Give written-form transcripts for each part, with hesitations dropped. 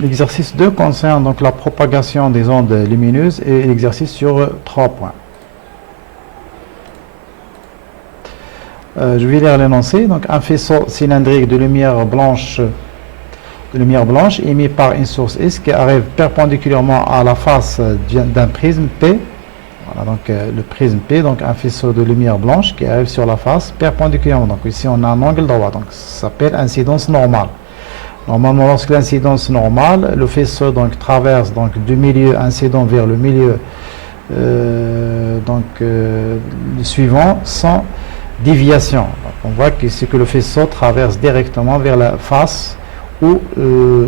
L'exercice 2 concerne donc la propagation des ondes lumineuses et l'exercice sur 3 points. Je vais lire l'énoncé. Donc, un faisceau cylindrique de lumière blanche émis par une source X qui arrive perpendiculairement à la face d'un prisme P. Voilà, donc le prisme P, donc un faisceau de lumière blanche qui arrive sur la face perpendiculairement. Donc ici on a un angle droit, donc ça s'appelle incidence normale. Normalement, lorsque l'incidence normale, le faisceau donc traverse donc du milieu incident vers le milieu le suivant sans déviation. Donc, on voit que c'est que le faisceau traverse directement vers la face où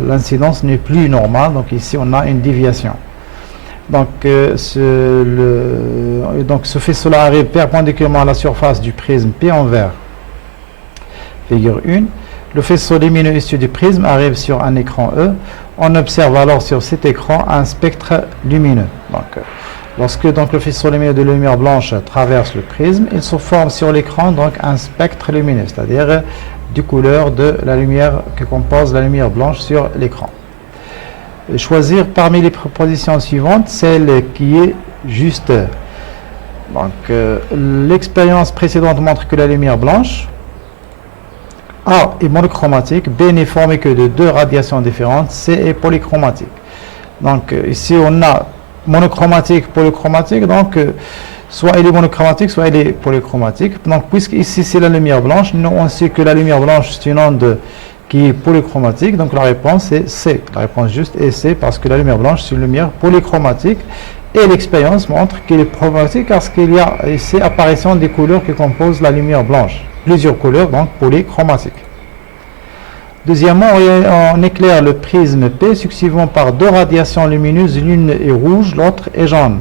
l'incidence n'est plus normale. Donc ici on a une déviation. Donc ce faisceau-là arrive perpendiculairement à la surface du prisme P en vert. Figure 1. Le faisceau lumineux issu du prisme arrive sur un écran E. On observe alors sur cet écran un spectre lumineux. Donc, lorsque le faisceau lumineux de lumière blanche traverse le prisme, il se forme sur l'écran donc un spectre lumineux, c'est-à-dire des couleurs de la lumière que compose la lumière blanche sur l'écran. Choisir parmi les propositions suivantes celle qui est juste. Donc, l'expérience précédente montre que la lumière blanche A est monochromatique, B n'est formé que de deux radiations différentes, C est polychromatique. Donc ici on a monochromatique, polychromatique, donc soit elle est monochromatique, soit elle est polychromatique. Donc puisque ici c'est la lumière blanche, nous on sait que la lumière blanche c'est une onde qui est polychromatique, donc la réponse est C. La réponse juste est C parce que la lumière blanche c'est une lumière polychromatique. Et l'expérience montre qu'elle est chromatique parce qu'il y a ici apparition des couleurs qui composent la lumière blanche. Plusieurs couleurs, donc polychromatiques. Deuxièmement, on éclaire le prisme P successivement par deux radiations lumineuses, l'une est rouge, l'autre est jaune.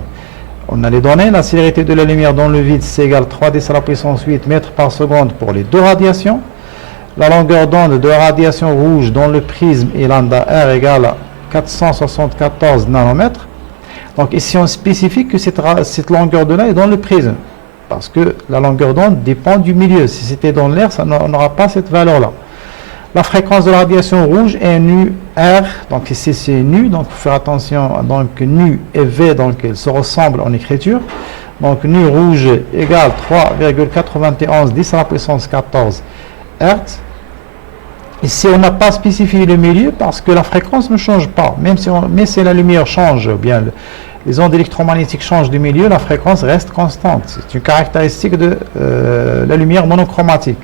On a les données, la célérité de la lumière dans le vide, c'est égal 3 × 10⁻8 mètres par seconde pour les deux radiations. La longueur d'onde de la radiation rouge dans le prisme est lambda R égale à 474 nanomètres. Donc ici on spécifie que cette longueur de là est dans le prisme, parce que la longueur d'onde dépend du milieu. Si c'était dans l'air, on n'aura pas cette valeur-là. La fréquence de la radiation rouge est nu R, donc ici c'est nu, donc il faut faire attention, donc nu et V, donc ils se ressemblent en écriture. Donc nu rouge égale 3,91 10⁻14 Hz. Ici on n'a pas spécifié le milieu parce que la fréquence ne change pas, mais si la lumière change, ou bien les ondes électromagnétiques changent de milieu, la fréquence reste constante. C'est une caractéristique de la lumière monochromatique.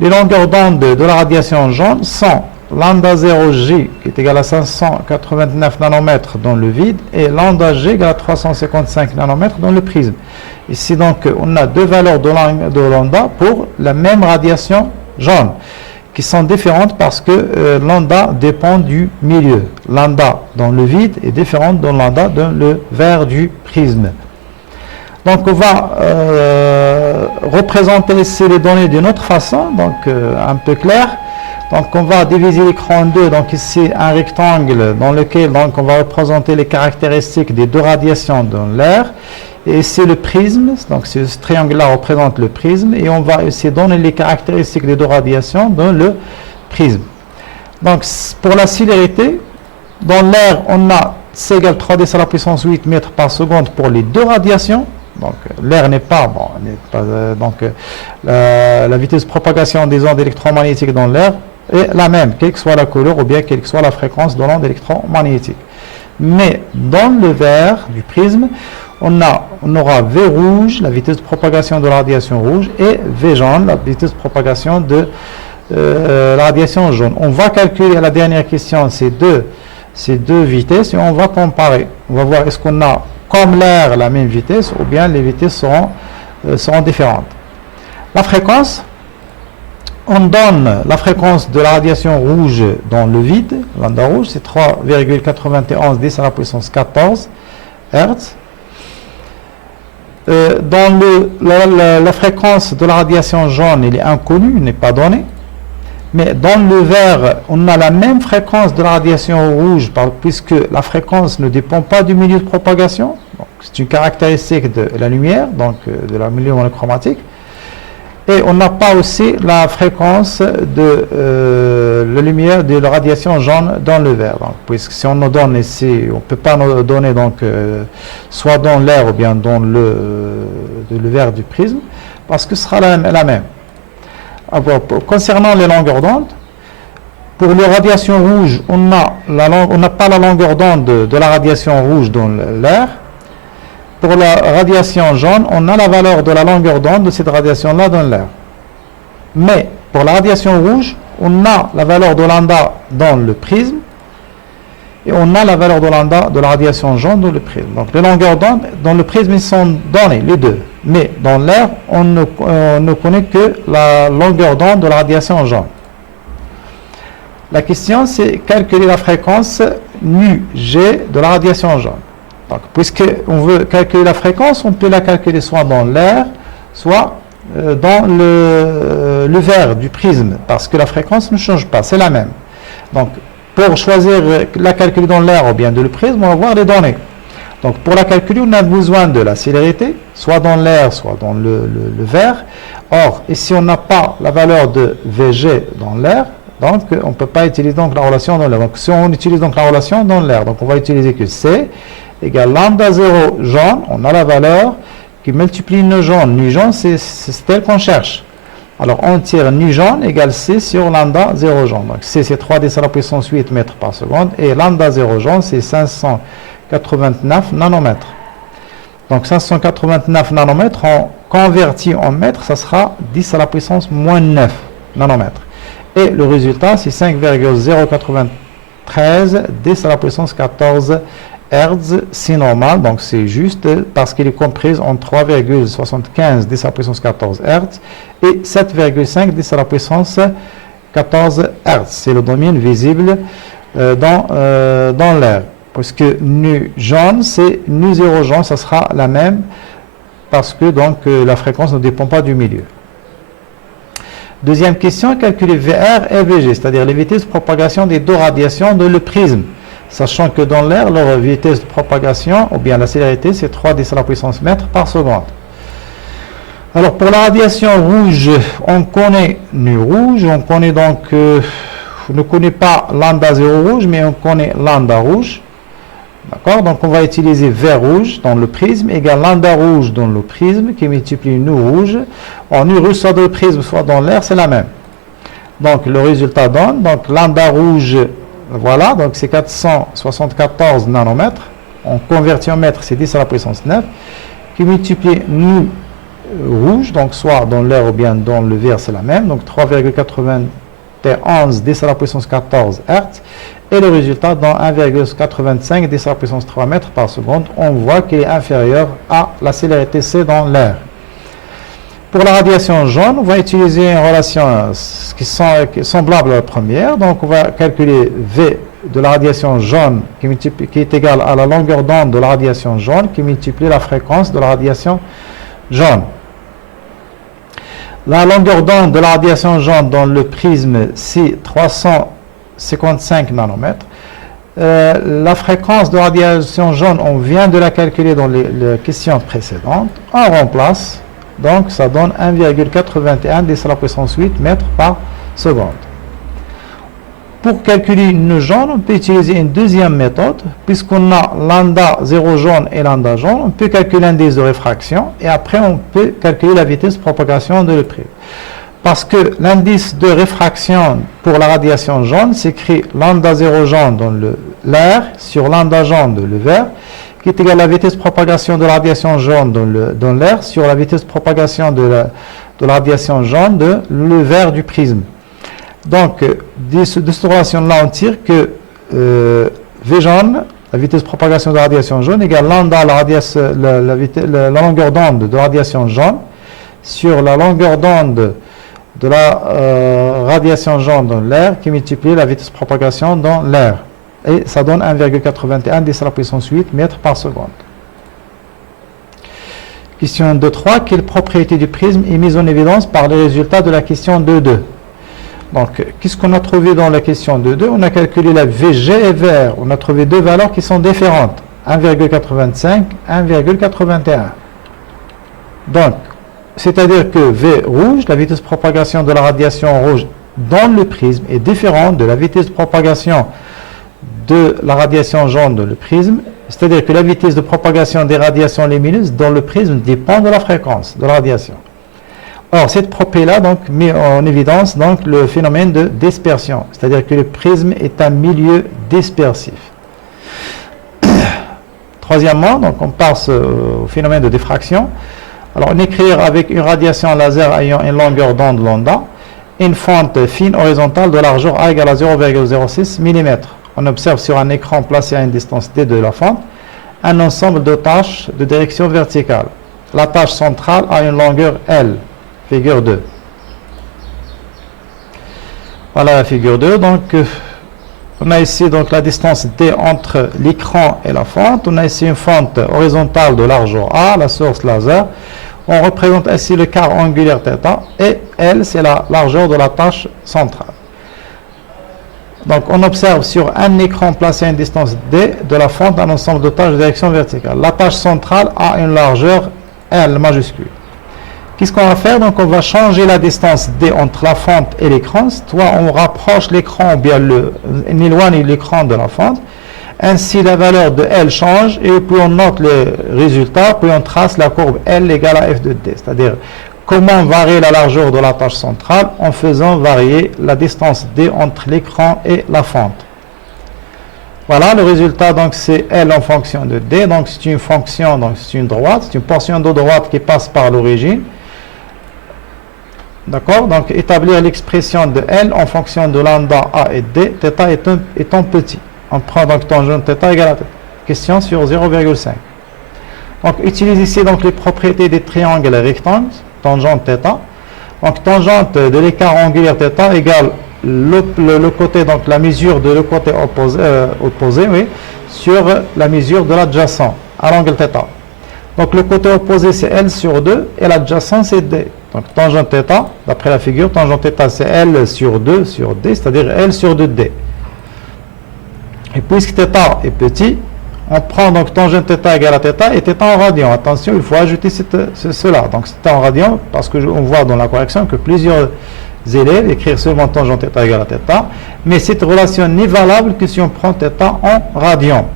Les longueurs d'onde de la radiation jaune sont lambda 0G qui est égal à 589 nanomètres dans le vide et lambda G égal à 355 nanomètres dans le prisme. Ici donc on a deux valeurs de lambda pour la même radiation jaune qui sont différentes parce que lambda dépend du milieu. Lambda dans le vide est différente de lambda dans le vert du prisme. Donc on va représenter ici les données d'une autre façon, donc un peu clair. Donc on va diviser l'écran en deux, donc ici un rectangle dans lequel donc on va représenter les caractéristiques des deux radiations dans l'air. Et c'est le prisme, donc ce triangle-là représente le prisme, et on va essayer de donner les caractéristiques des deux radiations dans le prisme. Donc pour la célérité, dans l'air on a C égale 3 × 10⁻8 mètres par seconde pour les deux radiations. Donc l'air n'est pas, la vitesse de propagation des ondes électromagnétiques dans l'air est la même, quelle que soit la couleur ou bien quelle que soit la fréquence de l'onde électromagnétique. Mais dans le verre du prisme, on aura V rouge, la vitesse de propagation de la radiation rouge, et V jaune, la vitesse de propagation de la radiation jaune. On va calculer à la dernière question ces deux vitesses et on va comparer. On va voir est-ce qu'on a comme l'air la même vitesse ou bien les vitesses seront différentes. La fréquence, on donne la fréquence de la radiation rouge dans le vide, lambda rouge, c'est 3,91 10⁻14 Hz. Dans la fréquence de la radiation jaune, elle est inconnue, n'est pas donnée. Mais dans le vert, on a la même fréquence de la radiation rouge, puisque la fréquence ne dépend pas du milieu de propagation. C'est une caractéristique de la lumière, donc de la milieu monochromatique. Et on n'a pas aussi la fréquence de la lumière de la radiation jaune dans le verre. Donc, puisque si on nous donne ici, on ne peut pas nous donner donc, soit dans l'air ou bien dans le verre du prisme, parce que ce sera la même. Alors, concernant les longueurs d'onde, pour les radiations rouges, on n'a pas la longueur d'onde de la radiation rouge dans l'air. Pour la radiation jaune, on a la valeur de la longueur d'onde de cette radiation-là dans l'air. Mais pour la radiation rouge, on a la valeur de lambda dans le prisme et on a la valeur de lambda de la radiation jaune dans le prisme. Donc les longueurs d'onde dans le prisme, ils sont donnés, les deux. Mais dans l'air, on ne connaît que la longueur d'onde de la radiation jaune. La question, c'est calculer la fréquence nu G de la radiation jaune. Donc, puisqu'on veut calculer la fréquence, on peut la calculer soit dans l'air, soit dans le verre du prisme, parce que la fréquence ne change pas, c'est la même. Donc, pour choisir la calculer dans l'air ou bien dans le prisme, on va voir les données. Donc, pour la calculer, on a besoin de la célérité, soit dans l'air, soit dans le verre. Or, ici, on n'a pas la valeur de VG dans l'air, donc on ne peut pas utiliser donc, la relation dans l'air. Donc, si on utilise donc la relation dans l'air, donc on va utiliser que C égale lambda 0 jaune, on a la valeur qui multiplie nu jaune. Nu jaune, c'est tel qu'on cherche. Alors, on tire nu jaune égale C sur lambda 0 jaune. Donc, C, c'est 3 10 à la puissance 8 mètres par seconde. Et lambda 0 jaune, c'est 589 nanomètres. Donc, 589 nanomètres, on convertit en mètres, ça sera 10 à la puissance moins 9 nanomètres. Et le résultat, c'est 5,093 10 à la puissance 14 Hertz, c'est normal, donc c'est juste parce qu'il est compris en 3,75 10 à la puissance 14 Hertz et 7,5 10 à la puissance 14 Hertz. C'est le domaine visible dans l'air. Parce que nu jaune, c'est nu 0 jaune, ça sera la même parce que donc la fréquence ne dépend pas du milieu. Deuxième question, calculer VR et VG, c'est-à-dire les vitesses de propagation des deux radiations de le prisme. Sachant que dans l'air, leur vitesse de propagation, ou bien la célérité, c'est 3 10 à la puissance mètre par seconde. Alors pour la radiation rouge, on connaît nu rouge, on connaît donc, on ne connaît pas lambda 0 rouge, mais on connaît lambda rouge. D'accord? Donc on va utiliser V rouge dans le prisme, égale lambda rouge dans le prisme, qui multiplie nu rouge. En nu rouge, soit dans le prisme, soit dans l'air, c'est la même. Donc le résultat donne, donc lambda rouge, voilà, donc c'est 474 nanomètres. On convertit en mètres, c'est 10 à la puissance 9, qui multiplie nu rouge, donc soit dans l'air ou bien dans le verre, c'est la même, donc 3,91 10 à la puissance 14 Hertz. Et le résultat dans 1,85 10 à la puissance 3 mètres par seconde, on voit qu'il est inférieur à la célérité C dans l'air. Pour la radiation jaune, on va utiliser une relation qui est semblable à la première. Donc, on va calculer V de la radiation jaune qui est égale à la longueur d'onde de la radiation jaune qui multiplie la fréquence de la radiation jaune. La longueur d'onde de la radiation jaune dans le prisme, c'est 355 nanomètres. La fréquence de radiation jaune, on vient de la calculer dans les questions précédentes. On remplace. Donc, ça donne 1,81 10 à la puissance 8 mètres par seconde. Pour calculer nu jaune, on peut utiliser une deuxième méthode. Puisqu'on a lambda 0 jaune et lambda jaune, on peut calculer l'indice de réfraction et après, on peut calculer la vitesse de propagation de le prisme. Parce que l'indice de réfraction pour la radiation jaune s'écrit lambda 0 jaune dans l'air sur lambda jaune dans le verre, qui est égal à la vitesse de propagation de la radiation jaune dans l'air sur la vitesse de propagation de la radiation jaune dans le verre du prisme. Donc, de cette relation-là, on tire que V jaune, la vitesse de propagation de la radiation jaune, égale lambda, la longueur d'onde de la radiation jaune, sur la longueur d'onde de la radiation jaune dans l'air, qui multiplie la vitesse de propagation dans l'air. Et ça donne 1,81 10 à la puissance 8 mètres par seconde. Question 2.3. Quelle propriété du prisme est mise en évidence par les résultats de la question 2.2? Donc, qu'est-ce qu'on a trouvé dans la question 2.2? On a calculé la VG et VR. On a trouvé deux valeurs qui sont différentes. 1,85, 1,81. Donc, c'est-à-dire que V rouge, la vitesse de propagation de la radiation rouge dans le prisme est différente de la vitesse de propagation de la radiation jaune dans le prisme, c'est-à-dire que la vitesse de propagation des radiations lumineuses dans le prisme dépend de la fréquence de la radiation. Or, cette propriété-là donc met en évidence donc le phénomène de dispersion, c'est-à-dire que le prisme est un milieu dispersif. Troisièmement, donc on passe au phénomène de diffraction. Alors, on écrit avec une radiation laser ayant une longueur d'onde lambda, une fente fine horizontale de largeur A égale à 0,06 mm. On observe sur un écran placé à une distance d de la fente un ensemble de tâches de direction verticale. La tâche centrale a une longueur L, figure 2. Voilà la figure 2. Donc, on a ici donc la distance d entre l'écran et la fente. On a ici une fente horizontale de largeur A, la source laser. On représente ainsi le quart angulaire θ et L, c'est la largeur de la tâche centrale. Donc, on observe sur un écran placé à une distance d de la fente un ensemble de tâches de direction verticale. La tâche centrale a une largeur L majuscule. Qu'est-ce qu'on va faire? Donc, on va changer la distance d entre la fente et l'écran. Soit on rapproche l'écran ou bien on éloigne l'écran de la fente. Ainsi, la valeur de L change et puis on note le résultat, puis on trace la courbe L égale à f de d. C'est-à-dire, comment varier la largeur de la tâche centrale en faisant varier la distance d entre l'écran et la fente. Voilà, le résultat, donc, c'est L en fonction de d. Donc, c'est une fonction, donc c'est une droite, c'est une portion de droite qui passe par l'origine. D'accord? Donc, établir l'expression de L en fonction de lambda A et d, θ étant petit. On prend donc tangente θ égale à θ. Question sur 0,5. Donc, utilise ici donc les propriétés des triangles et rectangles, tangente θ. Donc, tangente de l'écart angulaire θ égale le côté, donc la mesure de le côté opposé oui, sur la mesure de l'adjacent à l'angle θ. Donc, le côté opposé, c'est L sur 2 et l'adjacent, c'est d. Donc, tangente θ, d'après la figure, tangente θ, c'est L sur 2 sur d, c'est-à-dire L sur 2d. Et puisque θ est petit, on prend donc tangente θ égale à θ et θ en radian. Attention, il faut ajouter cela. Donc, c'est en radian parce qu'on voit dans la correction que plusieurs élèves écrivent seulement tangente θ égale à θ. Mais cette relation n'est valable que si on prend θ en radian.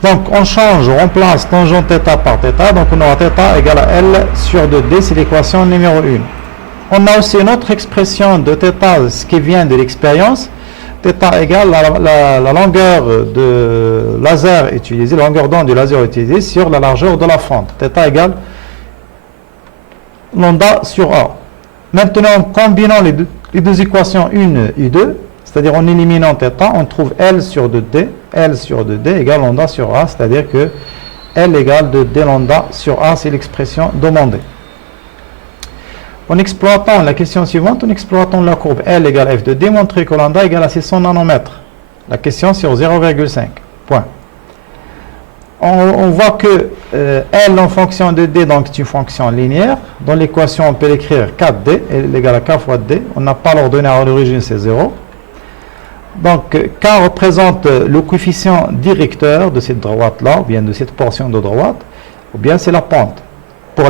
Donc, on change, on remplace tangente θ par θ. Donc, on aura θ égale à L sur 2d. C'est l'équation numéro 1. On a aussi une autre expression de θ, ce qui vient de l'expérience. θ égale la longueur de laser utilisée, la longueur d'onde du laser utilisé sur la largeur de la fente. θ égale lambda sur A. Maintenant, en combinant les deux équations 1 et 2, c'est-à-dire en éliminant θ, on trouve L sur 2D. L sur 2D égale lambda sur A, c'est-à-dire que L égale 2D lambda sur A, c'est l'expression demandée. En exploitant la question suivante, en exploitant la courbe L égale f de d, démontrer que lambda égale à 600 nanomètres. La question sur 0,5. Point. On voit que L en fonction de d, donc c'est une fonction linéaire. Dans l'équation, on peut l'écrire 4d, L égale à k fois d. On n'a pas l'ordonnée à l'origine, c'est 0. Donc, k représente le coefficient directeur de cette droite-là, ou bien de cette portion de droite, ou bien c'est la pente. Pour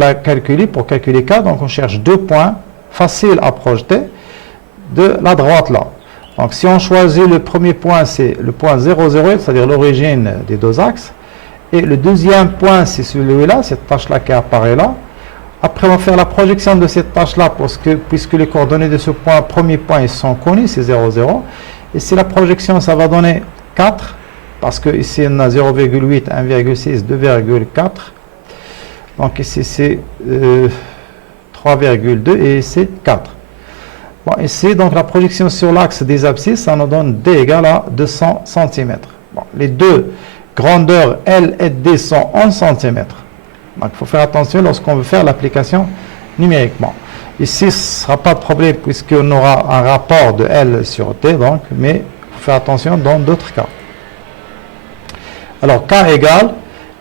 calculer k, donc on cherche deux points faciles à projeter de la droite là. Donc si on choisit le premier point, c'est le point 0, 0, c'est-à-dire l'origine des deux axes. Et le deuxième point, c'est celui-là, cette tâche-là qui apparaît là. Après, on va faire la projection de cette tâche-là, puisque les coordonnées de ce point, premier point, ils sont connues, c'est 0, 0. Et si la projection, ça va donner 4, parce que ici on a 0,8, 1,6, 2,4. Donc ici c'est 3,2 et ici 4. Bon, ici donc la projection sur l'axe des abscisses, ça nous donne d égale à 200 cm. Bon, les deux grandeurs L et D sont en centimètres. Donc il faut faire attention lorsqu'on veut faire l'application numériquement. Ici ce ne sera pas de problème puisqu'on aura un rapport de L sur T, donc, mais il faut faire attention dans d'autres cas. Alors K égale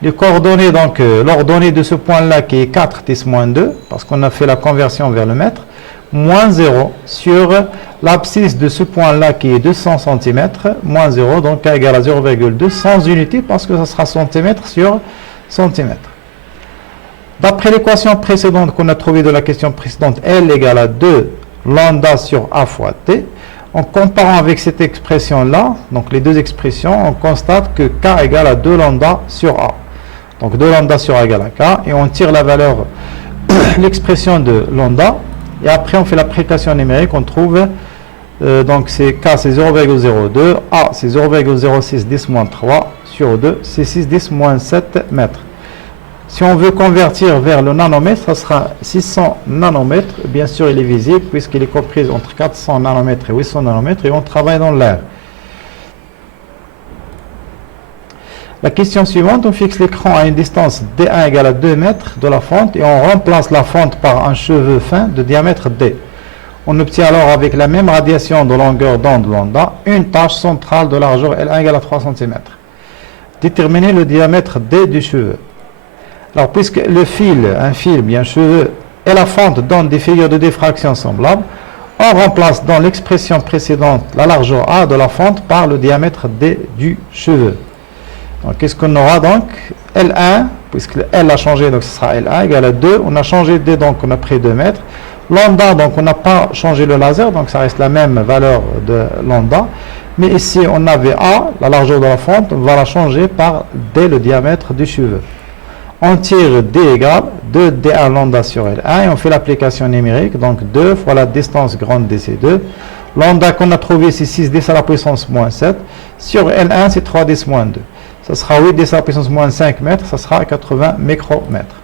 les coordonnées, donc l'ordonnée de ce point-là qui est 4 10 moins 2, parce qu'on a fait la conversion vers le mètre, moins 0 sur l'abscisse de ce point-là qui est 200 cm, moins 0, donc K égale à 0,2 sans unité, parce que ça sera centimètre sur centimètre. D'après l'équation précédente qu'on a trouvée de la question précédente, L égale à 2 lambda sur A fois T. En comparant avec cette expression-là, donc les deux expressions, on constate que K égale à 2 lambda sur A. Donc 2 lambda sur A égale à K, et on tire la valeur, l'expression de lambda, et après on fait l'application numérique, on trouve, donc c'est K c'est 0,02, A c'est 0,06 10 moins 3 sur 2, c'est 6 10 moins 7 mètres. Si on veut convertir vers le nanomètre, ça sera 600 nanomètres. Bien sûr, il est visible puisqu'il est compris entre 400 nanomètres et 800 nanomètres et on travaille dans l'air. La question suivante, on fixe l'écran à une distance D1 égale à 2 mètres de la fente et on remplace la fente par un cheveu fin de diamètre D. On obtient alors avec la même radiation de longueur d'onde lambda une tâche centrale de largeur L1 égale à 3 cm. Déterminer le diamètre D du cheveu. Alors, puisque le fil, un fil bien cheveux, et la fente donnent des figures de diffraction semblables, on remplace dans l'expression précédente la largeur A de la fente par le diamètre D du cheveu. Donc, qu'est-ce qu'on aura donc? L1, puisque L a changé, donc ce sera L1 égale à 2. On a changé D, donc on a pris 2 mètres. Lambda, donc on n'a pas changé le laser, donc ça reste la même valeur de lambda. Mais ici, on avait A, la largeur de la fente, on va la changer par D, le diamètre du cheveu. On tire D égale 2D1 lambda sur L1 et on fait l'application numérique, donc 2 fois la distance grande DC2. Lambda qu'on a trouvé c'est 6 10 à la puissance moins 7. Sur L1 c'est 3 10 moins 2. Ça sera 8 10 à la puissance moins 5 mètres, ça sera 80 micromètres.